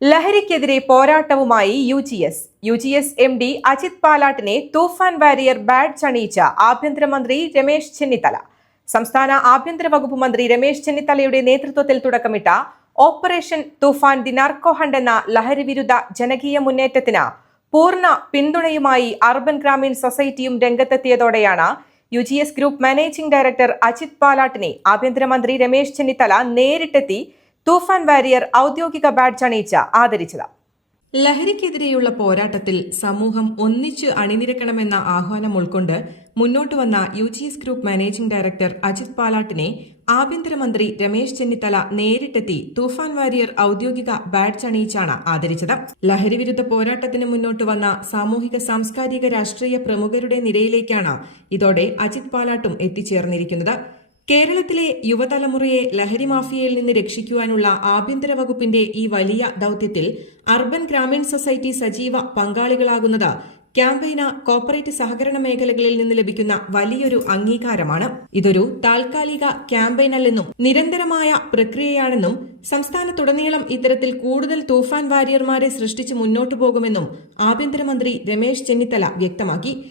ലഹരിക്കെതിരെ പോരാട്ടവുമായി യു.ജി.എസ് M D Ajith പാലാട്ടിനെ തൂഫാൻ Warrier badge അണിയിച്ച ആഭ്യന്തരമന്ത്രി രമേശ് ചെന്നിത്തല. സംസ്ഥാന ആഭ്യന്തര വകുപ്പ് മന്ത്രി രമേശ് ചെന്നിത്തലയുടെ നേതൃത്വത്തിൽ തുടക്കമിട്ട operation Toofan the narco hunt എന്ന ലഹരിവിരുദ്ധ ജനകീയ മുന്നേറ്റത്തിന് പൂർണ്ണ പിന്തുണയുമായി അർബൻ ഗ്രാമീൺ സൊസൈറ്റിയും രംഗത്തെത്തിയതോടെയാണ് UGS group managing director Ajith പാലാട്ടിനെ ആഭ്യന്തരമന്ത്രി രമേശ് ചെന്നിത്തല നേരിട്ടെത്തി തൂഫാൻ വാരിയർ ഔദ്യോഗിക ബാഡ്ജ് അണിയിച്ച് ആദരിച്ചത്. ലഹരിക്കെതിരെയുള്ള പോരാട്ടത്തിൽ സമൂഹം ഒന്നിച്ച് അണിനിരക്കണമെന്ന ആഹ്വാനം ഉൾക്കൊണ്ട് മുന്നോട്ട് വന്ന യു.ജി.എസ് ഗ്രൂപ്പ് മാനേജിംഗ് ഡയറക്ടർ അജിത് പാലാട്ടിനെ ആഭ്യന്തരമന്ത്രി രമേശ് ചെന്നിത്തല നേരിട്ടെത്തി തൂഫാൻ വാരിയർ ഔദ്യോഗിക ബാഡ്ജ് അണിയിച്ചാണ് ആദരിച്ചത്. ലഹരിവിരുദ്ധ പോരാട്ടത്തിന് മുന്നോട്ട് വന്ന സാമൂഹിക സാംസ്കാരിക രാഷ്ട്രീയ പ്രമുഖരുടെ നിരയിലേക്കാണ് ഇതോടെ അജിത് പാലാട്ടും എത്തിച്ചേർന്നിരിക്കുന്നത്. കേരളത്തിലെ യുവതലമുറയെ ലഹരി മാഫിയയിൽ നിന്ന് രക്ഷിക്കുവാനുള്ള ആഭ്യന്തര വകുപ്പിന്റെ ഈ വലിയ ദൌത്യത്തിൽ അർബൻ ഗ്രാമീൺ സൊസൈറ്റി സജീവ പങ്കാളികളാകുന്നത് ക്യാമ്പയിന് കോർപ്പറേറ്റ് സഹകരണ മേഖലകളിൽ നിന്ന് ലഭിക്കുന്ന വലിയൊരു അംഗീകാരമാണ്. ഇതൊരു താൽക്കാലിക ക്യാമ്പയിനല്ലെന്നും നിരന്തരമായ പ്രക്രിയയാണെന്നും സംസ്ഥാനത്തുടനീളം ഇത്തരത്തിൽ കൂടുതൽ തൂഫാൻ വാരിയർമാരെ സൃഷ്ടിച്ച് മുന്നോട്ടു പോകുമെന്നും ആഭ്യന്തരമന്ത്രി രമേശ് ചെന്നിത്തല വ്യക്തമാക്കി.